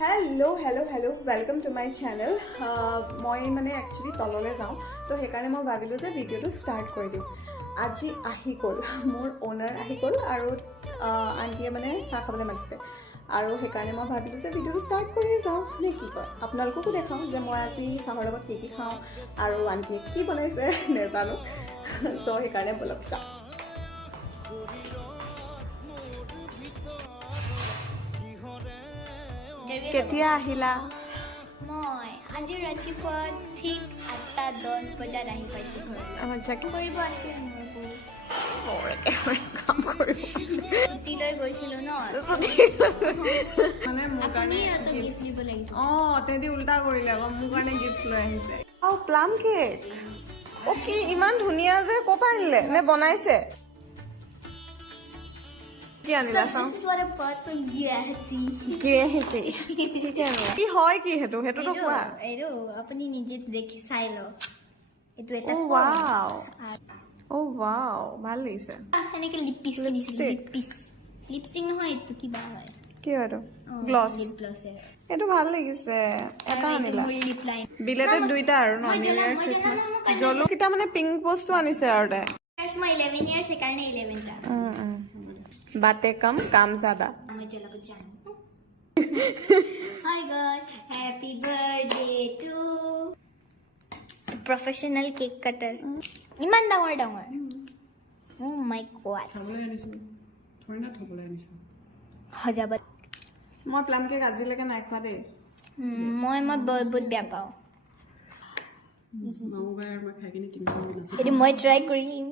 Hello hello hello welcome to my channel मैं माने actually तलले जाऊँ तो সেইকাৰণে মই ভাবিলোঁ যে ভিডিঅ'টো ষ্টাৰ্ট কৰি দিওঁ আজি আহি গ'ল মোৰ অ'নাৰ আহি গ'ল আৰু আণ্টিয়ে মানে চাহ খাবলৈ মাতিছে আৰু সেইকাৰণে মই ভাবিলোঁ যে ভিডিঅ'টো ষ্টাৰ্ট কৰিয়ে যাওঁ নে কি কয় আপোনালোককো দেখাওঁ যে মই আজি চাহৰ লগত কি খাওঁ আৰু আণ্টিয়ে কি বনাইছে নেজানো চ' সেইকাৰণে বলক যাওঁ কেতিয়া আহিলা মই আজি ৰাতিপুৱা ঠিক 8:10 বজাত আহি পাইছোঁ ঘৰলৈ আমাৰ জাকি কৰিব আছে কাম কৰিব ছুটি লৈ গৈছিলোঁ ন মানে মোৰ কাৰণে আপুনি গিফ্ট দিব লাগিছিল তেহেঁতি উল্টা কৰিলে আকৌ মোৰ কাৰণে গিফ্ট লৈ আহিছে প্লাম কেক কি ইমান ধুনীয়া যে ক'ৰ পৰা আনিলে নে বনাইছে কি আনিলা So this is what I bought from Yahoo. কি হয় কি সেইটোতো কোৱা এইটো আপুনি নিজে দেখি চাই লওক এইটো এটা ৱাও ভাল লাগিছে এনেকে লিপপিচ লিপষ্টিক নহয় এইটো কিবা হয় কি হয় এইটো গ্লছ লিপ গ্লছ এইটো ভাল লাগিছে এটা আনিলা লিপ লাইন বিলেটেড দুইটা আৰু ন নিউ ইয়াৰ খ্ৰীষ্টমাছ জলকিটা মানে পিংক বস্তু আনিছে আৰু তাই মই 11 ইয়াৰ্ছ সেইকাৰণে 11টা बातें कम काम ज्यादा मैं चला को जान hi guys happy birthday to professional cake cutter इमान डाঙৰ ও মাই গড হজাবত মই প্লাম কেক আজিলৈকে নাই খোৱা দেই মই বহুত বেয়া পাওঁ এইটো মই ট্ৰাই কৰিম